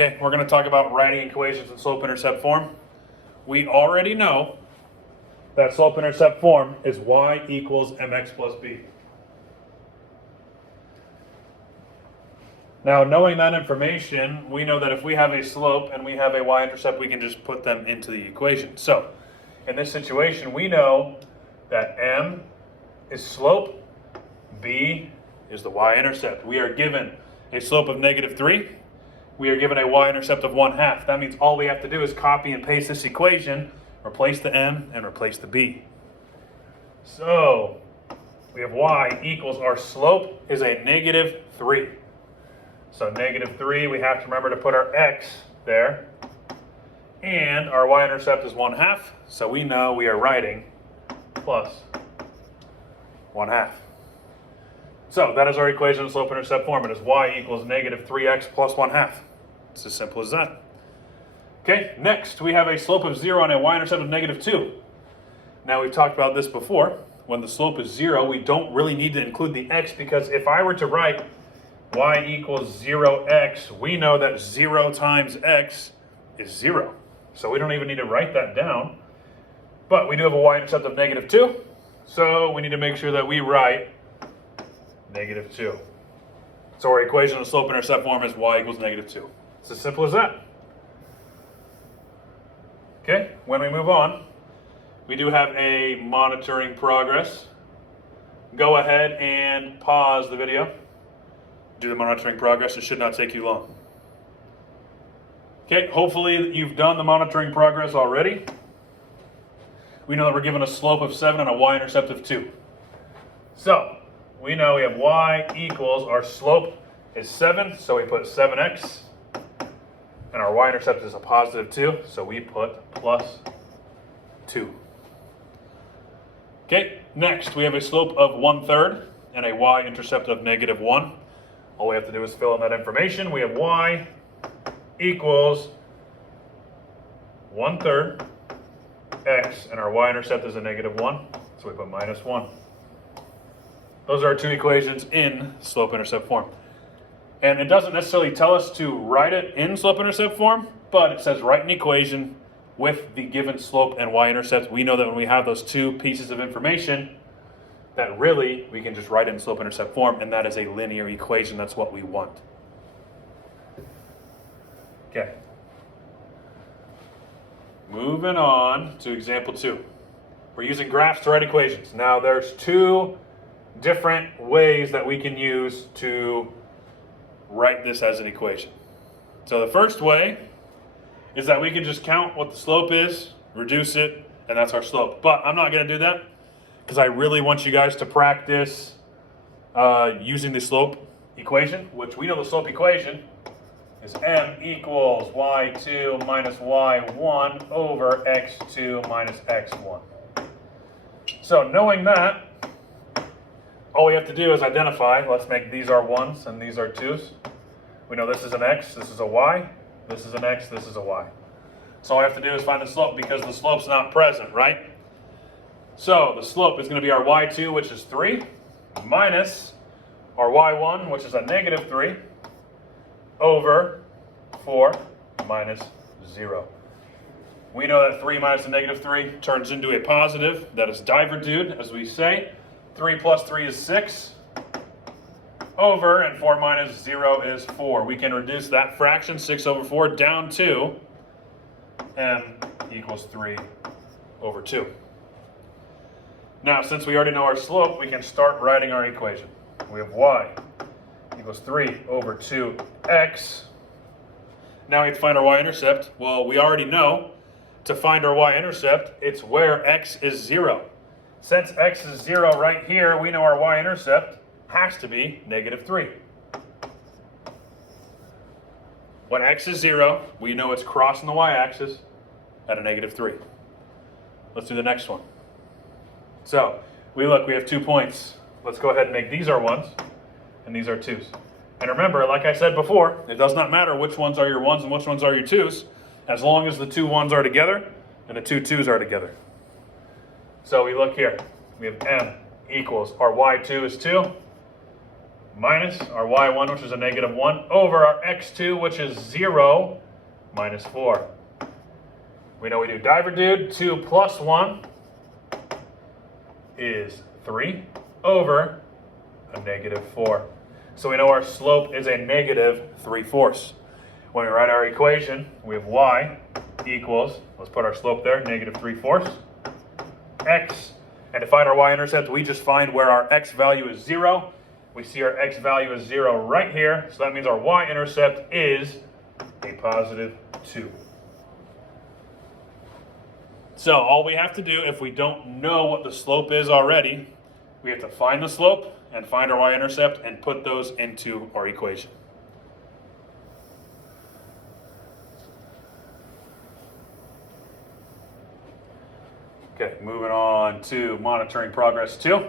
Okay, we're going to talk about writing equations in slope-intercept form. We already know that slope-intercept form is y equals mx plus b. Now, knowing that information, we know that if we have a slope and we have a y-intercept, we can just put them into the equation. So, in this situation, we know that m is slope, b is the y-intercept. We are given a slope of -3. We are given a y-intercept of 1/2. That means all we have to do is copy and paste this equation, replace the m, and replace the b. So, we have y equals, our slope is a -3. So -3, we have to remember to put our x there. And our y-intercept is 1/2, so we know we are writing plus 1/2. So that is our equation in slope-intercept form. It is y equals -3x plus 1/2. It's as simple as that. Okay, next we have a slope of 0 and a y-intercept of -2. Now we've talked about this before. When the slope is 0, we don't really need to include the x, because if I were to write y equals 0x, we know that 0 times x is 0. So we don't even need to write that down. But we do have a y-intercept of -2, so we need to make sure that we write -2. So our equation in the slope-intercept form is y equals -2. It's as simple as that. Okay, when we move on, we do have a monitoring progress. Go ahead and pause the video. Do the monitoring progress. It should not take you long. Okay, hopefully you've done the monitoring progress already. We know that we're given a slope of 7 and a y-intercept of 2. So, we know we have y equals, our slope is 7, so we put 7x. And our y-intercept is a +2, so we put plus 2. Okay, next we have a slope of 1/3 and a y-intercept of -1. All we have to do is fill in that information. We have y equals 1/3 x, and our y-intercept is a -1, so we put -1. Those are our two equations in slope-intercept form. And it doesn't necessarily tell us to write it in slope-intercept form, but it says write an equation with the given slope and y-intercept. We know that when we have those two pieces of information, that really we can just write it in slope-intercept form, and that is a linear equation. That's what we want. Okay. Moving on to example 2. We're using graphs to write equations. Now there's two different ways that we can use to write this as an equation. So the first way is that we can just count what the slope is, reduce it, and that's our slope. But I'm not going to do that, because I really want you guys to practice using the slope equation, which we know the slope equation is m equals y2 minus y1 over x2 minus x1. So knowing that, all we have to do is identify. Let's make these our 1s and these are 2s. We know this is an x, this is a y, this is an x, this is a y. So all we have to do is find the slope, because the slope's not present, right? So the slope is going to be our y2, which is 3, minus our y1, which is a -3, over 4 minus 0. We know that 3 minus a -3 turns into a positive. That is diverdude, as we say. 3 plus 3 is 6, over, and 4 minus 0 is 4. We can reduce that fraction, 6 over 4, down to m equals 3 over 2. Now, since we already know our slope, we can start writing our equation. We have y equals 3 over 2x. Now we have to find our y-intercept. Well, we already know to find our y-intercept, it's where x is 0. Since x is 0 right here, we know our y-intercept has to be -3. When x is 0, we know it's crossing the y-axis at a -3. Let's do the next one. So, we have 2 points. Let's go ahead and make these our 1s, and these are 2s. And remember, like I said before, it does not matter which ones are your 1s and which ones are your 2s, as long as the 2 1s are together and the 2 2s are together. So we look here. We have m equals, our y2 is 2, minus our y1, which is a negative 1, over our x2, which is 0, minus 4. We know we do diverdude. 2 plus 1 is 3 over a negative 4. So we know our slope is a negative 3/4. When we write our equation, we have y equals, let's put our slope there, negative 3/4, x. And to find our y-intercept, we just find where our x value is 0. We see our x value is 0 right here, so that means our y-intercept is a positive 2. So all we have to do, if we don't know what the slope is already, we have to find the slope and find our y-intercept and put those into our equation. Okay, moving on to monitoring progress 2.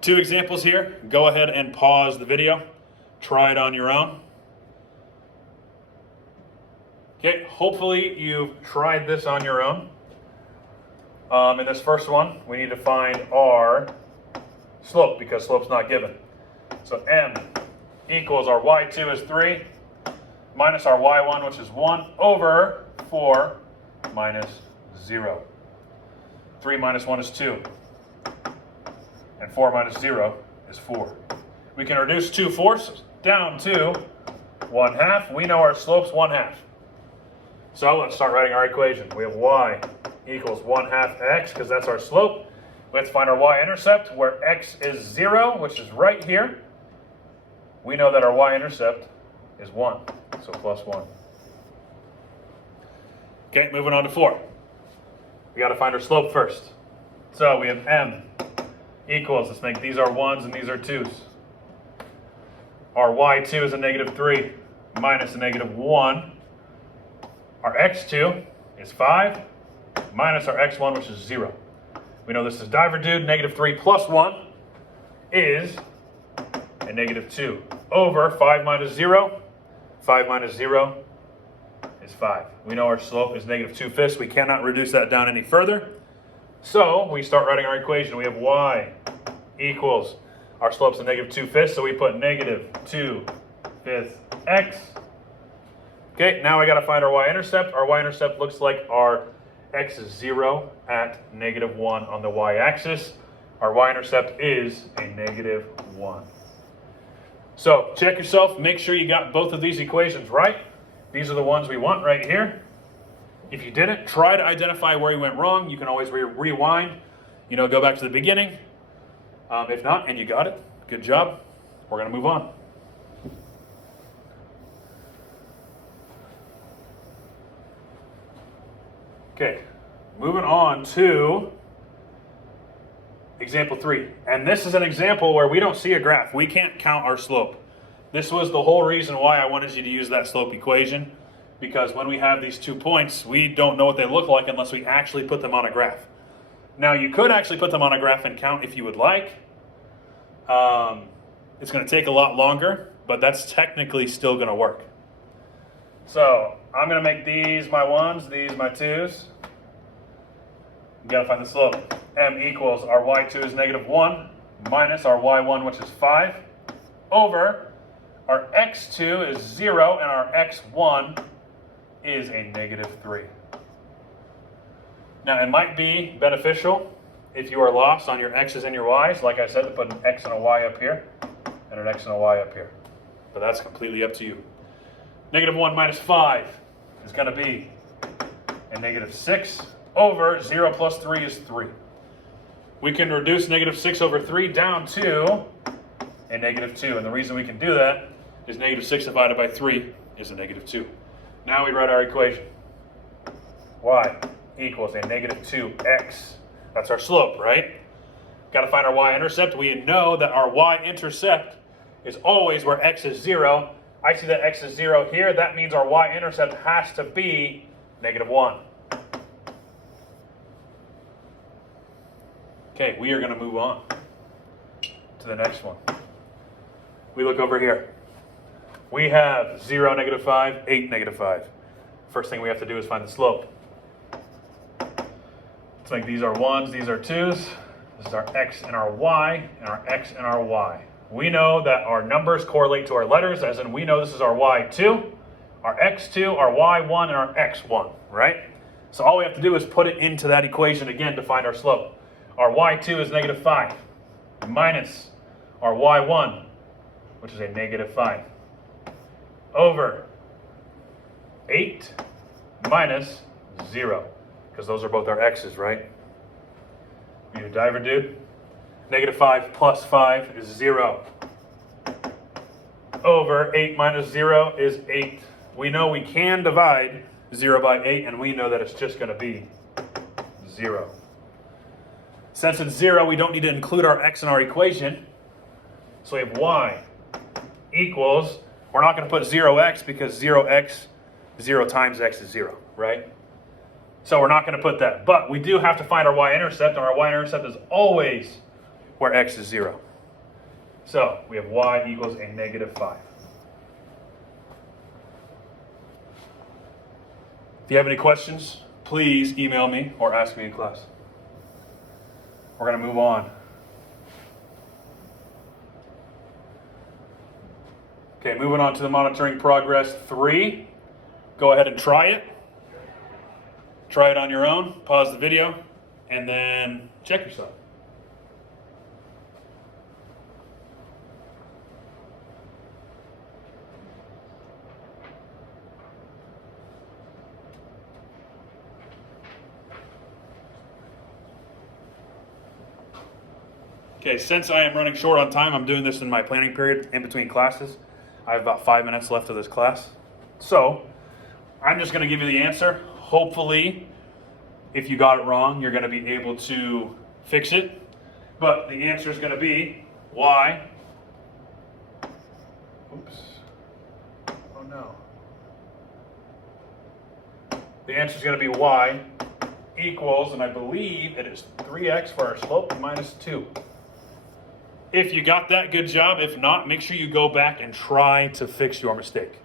2 examples here. Go ahead and pause the video. Try it on your own. Okay, hopefully you've tried this on your own. In this first one, we need to find our slope because slope's not given. So m equals our y2 is 3 minus our y1, which is 1, over 4 minus 0. 3 minus 1 is 2. And 4 minus 0 is 4. We can reduce 2/4 down to 1/2. We know our slope's 1/2. So let's start writing our equation. We have y equals 1/2 x, because that's our slope. We have to find our y-intercept, where x is 0, which is right here. We know that our y-intercept is 1, so plus 1. Okay, moving on to 4. We got to find our slope first. So we have m equals, let's make these are 1s and these are 2s. Our y2 is a negative 3 minus a negative 1. Our x2 is 5 minus our x1, which is 0. We know this is diverdude. Negative 3 plus 1 is a negative 2 over 5 minus 0. 5 minus 0 is 5. We know our slope is negative 2/5. We cannot reduce that down any further. So we start writing our equation. We have y equals, our slope's a negative 2/5, so we put negative 2/5 x. Okay, now I got to find our y-intercept. Our y-intercept looks like our x is 0 at negative 1 on the y-axis. Our y-intercept is a negative 1. So check yourself. Make sure you got both of these equations right. These are the ones we want right here. If you didn't, try to identify where you went wrong. You can always rewind, go back to the beginning. If not, and you got it, good job. We're going to move on. Okay, moving on to example 3. And this is an example where we don't see a graph. We can't count our slope. This was the whole reason why I wanted you to use that slope equation, because when we have these 2 points, we don't know what they look like unless we actually put them on a graph. Now, you could actually put them on a graph and count if you would like. It's going to take a lot longer, but that's technically still going to work. So I'm going to make these my 1s, these my 2s. You got to find the slope. M equals, our y2 is negative 1 minus our y1, which is 5, over our x2 is 0 and our x1 is a negative 3. Now, it might be beneficial if you are lost on your x's and your y's, like I said, to put an x and a y up here and an x and a y up here. But that's completely up to you. Negative 1 minus 5 is going to be a negative 6 over 0 plus 3 is 3. We can reduce negative 6 over 3 down to a negative 2. And the reason we can do that is negative 6 divided by 3 is a negative 2. Now we write our equation. Y equals a negative 2x. That's our slope, right? Got to find our y-intercept. We know that our y-intercept is always where x is 0. I see that x is 0 here. That means our y-intercept has to be negative 1. Okay, we are going to move on to the next one. We look over here. We have 0, negative 5, 8, negative 5. First thing we have to do is find the slope. Let's make these are 1s, these are 2s. This is our x and our y, and our x and our y. we know that our numbers correlate to our letters, as in we know this is our y2, our x2, our y1, and our x1, right? So all we have to do is put it into that equation again to find our slope. Our y2 is -5 minus our y1, which is a -5, over 8 minus 0, because those are both our x's, right? You a diver, dude? -5 plus 5 is 0. Over 8 minus 0 is 8. We know we can divide 0 by 8, and we know that it's just going to be 0. Since it's 0, we don't need to include our x in our equation. So we have y equals, we're not going to put 0x because 0x, 0 times x is 0, right? So we're not going to put that. But we do have to find our y-intercept, and our y-intercept is always where x is 0. So we have y equals a -5. If you have any questions, please email me or ask me in class. We're going to move on. Okay, moving on to the monitoring progress 3. Go ahead and try it. Try it on your own, pause the video, and then check yourself. Okay, since I am running short on time, I'm doing this in my planning period in between classes. I have about 5 minutes left of this class. So, I'm just going to give you the answer. Hopefully, if you got it wrong, you're going to be able to fix it. But the answer is going to be y. Oops. Oh no. The answer is going to be y equals, and I believe it is 3x for our slope minus 2. If you got that, good job. If not, make sure you go back and try to fix your mistake.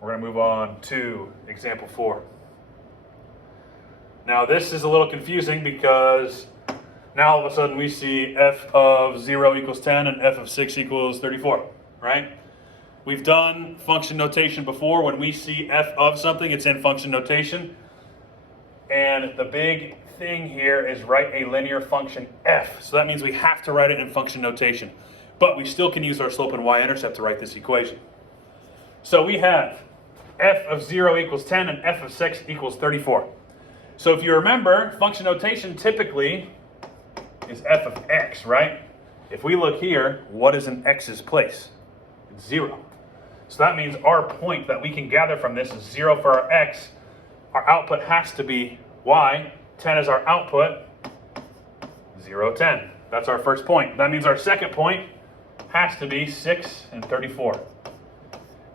We're going to move on to example 4. Now this is a little confusing because now all of a sudden we see f of 0 equals 10 and f of 6 equals 34, right? We've done function notation before. When we see f of something, it's in function notation. And the big thing here is write a linear function f. So that means we have to write it in function notation. But we still can use our slope and y-intercept to write this equation. So we have f of 0 equals 10 and f of 6 equals 34. So if you remember, function notation typically is f of x, right? If we look here, what is in x's place? It's 0. So that means our point that we can gather from this is 0 for our x. Our output has to be y. 10 is our output. 0, 10. That's our first point. That means our second point has to be 6 and 34.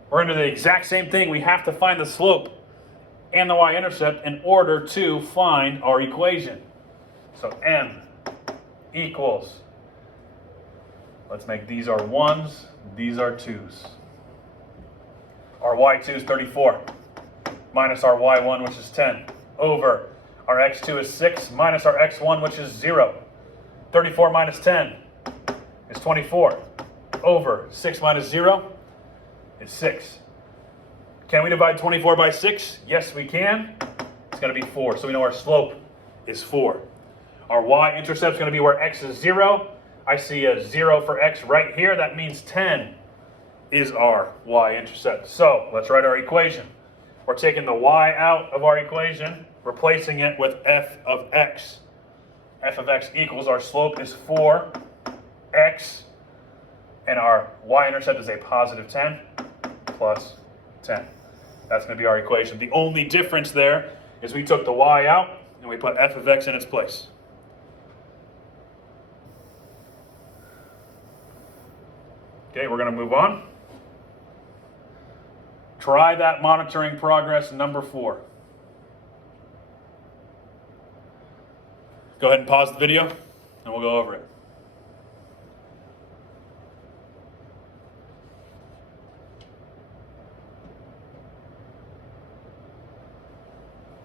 We're going to do the exact same thing. We have to find the slope and the y-intercept in order to find our equation. So m equals, let's make these our 1s, these are 2s. Our y2 is 34, minus our y1, which is 10, over our x2 is 6, minus our x1, which is 0. 34 minus 10 is 24, over 6 minus 0 is 6. Can we divide 24 by 6? Yes, we can. It's going to be 4. So we know our slope is 4. Our y-intercept is going to be where x is 0. I see a 0 for x right here. That means 10 is our y-intercept. So let's write our equation. We're taking the y out of our equation, replacing it with f of x. F of x equals, our slope is 4x, and our y-intercept is a positive 10 plus 10. That's going to be our equation. The only difference there is we took the y out and we put f of x in its place. Okay, we're going to move on. Try that monitoring progress number 4. Go ahead and pause the video and we'll go over it.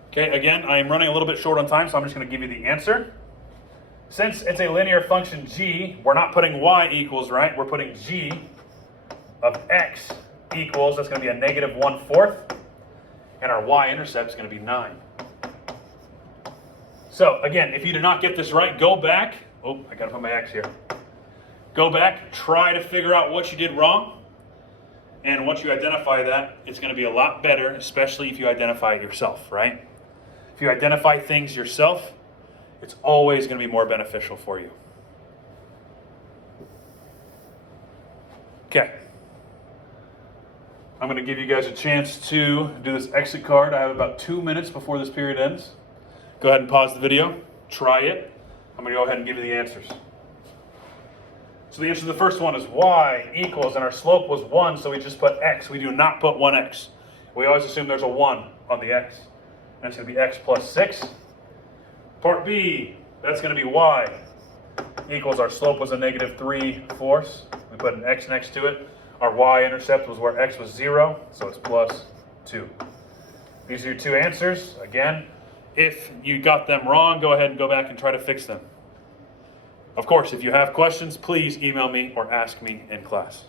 Okay, again, I am running a little bit short on time, so I'm just going to give you the answer. Since it's a linear function g, we're not putting y equals, right? We're putting g of x equals, that's going to be a negative 1/4, and our y-intercept is going to be 9. So again, if you do not get this right, go back. Oh, I got to put my x here. Go back, try to figure out what you did wrong. And once you identify that, it's going to be a lot better, especially if you identify it yourself, right? If you identify things yourself, it's always going to be more beneficial for you. Okay. I'm going to give you guys a chance to do this exit card. I have about 2 minutes before this period ends. Go ahead and pause the video. Try it. I'm going to go ahead and give you the answers. So the answer to the first one is y equals, and our slope was 1, so we just put x. We do not put 1x. We always assume there's a 1 on the x. And it's going to be x plus 6. Part B, that's going to be y equals, our slope was a negative 3/4. We put an x next to it. Our y-intercept was where x was 0, so it's plus 2. These are your two answers. Again, if you got them wrong, go ahead and go back and try to fix them. Of course, if you have questions, please email me or ask me in class.